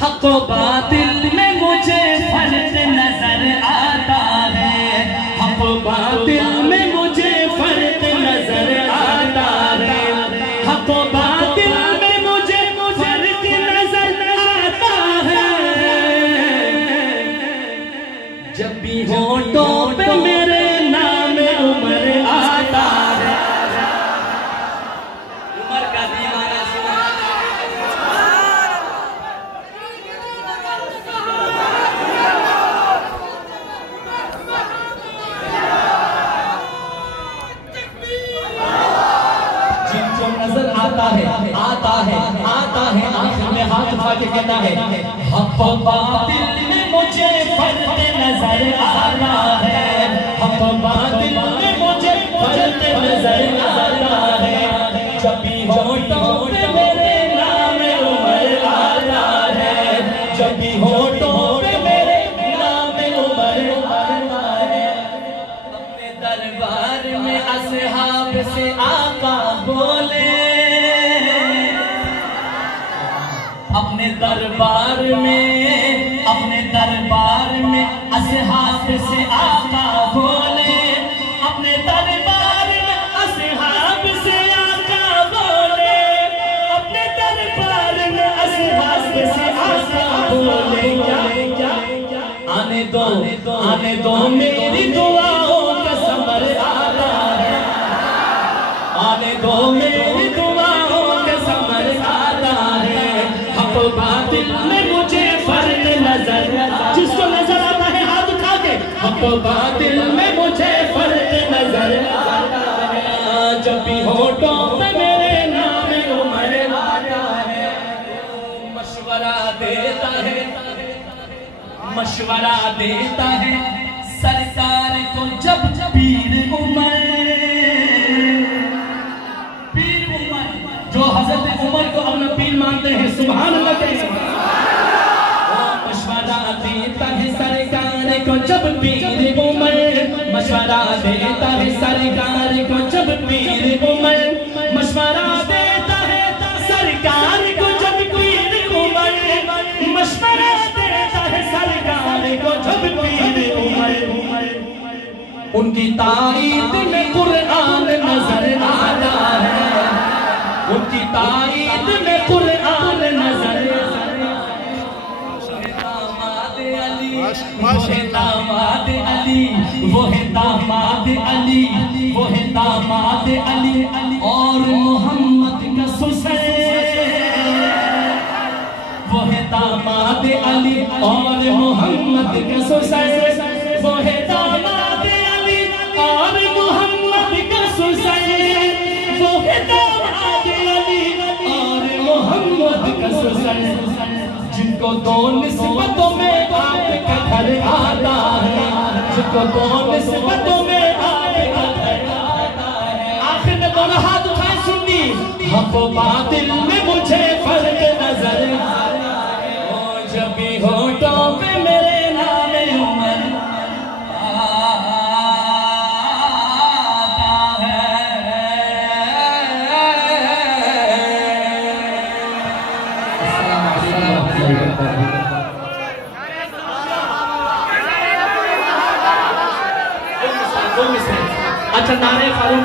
हक़ व बातिल में मुझे फर्क नजर आता है, हक़ व बातिल में मुझे फर्क नजर आता है, हक़ व बातिल में मुझे फर्क नजर आता है। जब भी होठों पे मेरे नाम उमर आता है, उमर का दीवाना नजर आता है आखिर में हाथ उठा के कहता है, हक़ व बातिल में मुझे फर्क नजर आता है, हक़ व बातिल में मुझे फर्क नजर आता है। जब भी होठों पे मेरे नाम उमर आता है, जब भी होठों पे मेरे नाम उमर आता है। अपने दरबार में असहाब से आका बोले, अपने दरबार में असहाब से आका बोले, अपने दरबार में असहाब से आका बोले, अपने दरबार में असहाब से आका बोले। क्या आने दो मेरी दुआओं का समर आता है, आने दो मेरी दुआओं का समर आता है। हक़ व बातिल में मुझे फर्क नजर, जिसको नजर आता है हाथ उठा के, हक़ व बातिल में मुझे फर्क नजर आता है। जब भी होठों पे मेरे नाम उमर आता है, मशवरा देता है सरकार को जब पीर उमर जो हजरत उमर को अपना पीर मानते हैं, सुभान अल्लाह कहें। मशवरा देता है सरकार को जब पीर उमर, मशवरा देता है सरकार को जब पीर उमर, मशवरा देता है सरकार को जब पीर उमर, मशवरा देता है सरकार को जब पीर उमर। उनकी तारीफ में कुरान नजर आता है, उनकी तारीफ में कुरान नजर आता है। दामाद अली वो है दामाद अली, वो है दामाद अली, वो है दामाद अली और मोहम्मद का ससुर, वो है दामाद अली और मोहम्मद का ससुर, वो है दामाद अली और मोहम्मद का ससुर, वो है दामाद मोहम्मद का ससुर। जिनको दो निस्बतों में आपका घर आता है, जिनको दो निस्बतों में आपका घर आता है। आखिर में दोनों हाथ उठाए सुन्नी, हक़ व बातिल में मुझे फर्क नजर आता है। जब भी होठों पे मेरे नाम उमर अच्छा नारे फारूक